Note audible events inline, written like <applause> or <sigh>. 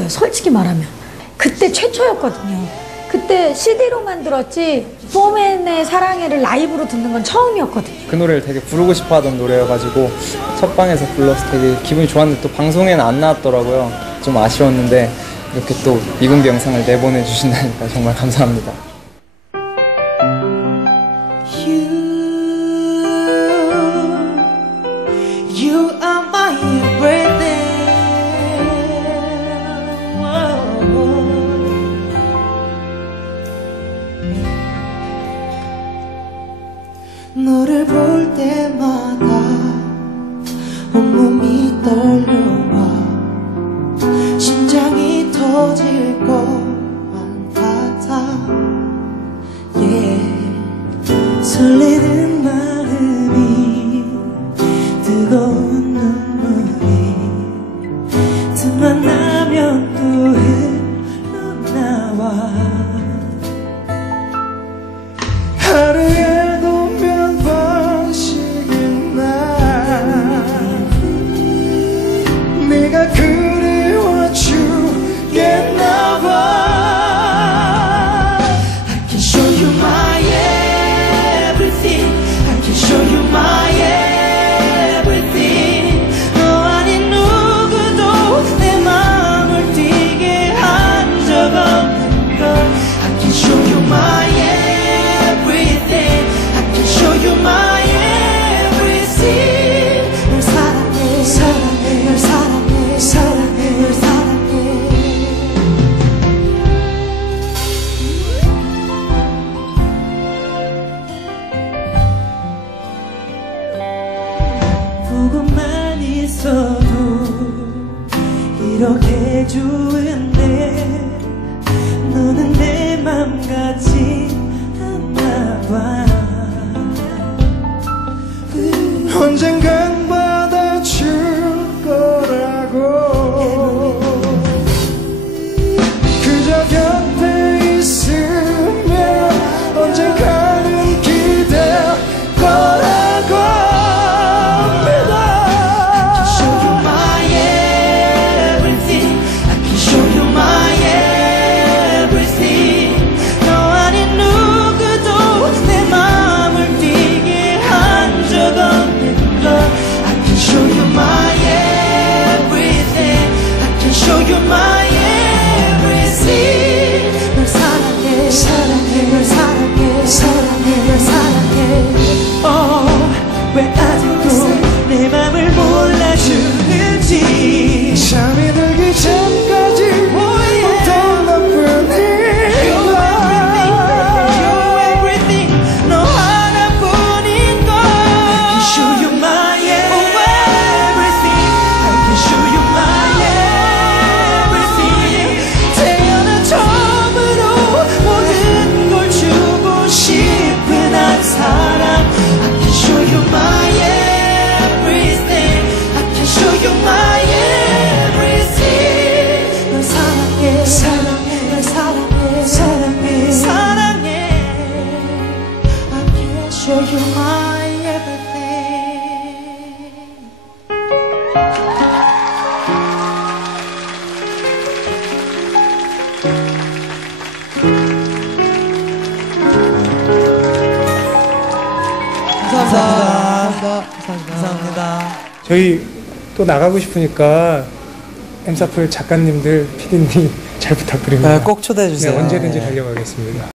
몰랐어요. 솔직히 말하면. 그때 최초였거든요. 그때 CD로 만 들었지 포맨의 사랑해를 라이브로 듣는 건 처음이었거든요. 그 노래를 되게 부르고 싶어 하던 노래여가지고 첫 방에서 불러서 되게 기분이 좋았는데 또 방송에는 안 나왔더라고요. 좀 아쉬웠는데 이렇게 또 미공개 영상을 내보내 주신다니까 정말 감사합니다. 볼 때마다 온몸이 떨려와 심장이 터질 것만 같아 yeah. 설레는 you my 있어도 이렇게 좋은데 너는 내 맘 같지 않나 봐 언젠간 everything 감사합니다. 감사합니다. 저희 또 나가고 싶으니까 엠사풀 작가님들, 피디님 <laughs> 잘 부탁드립니다. 네, 꼭 초대해 네, 주세요. 언제든지 달려가겠습니다.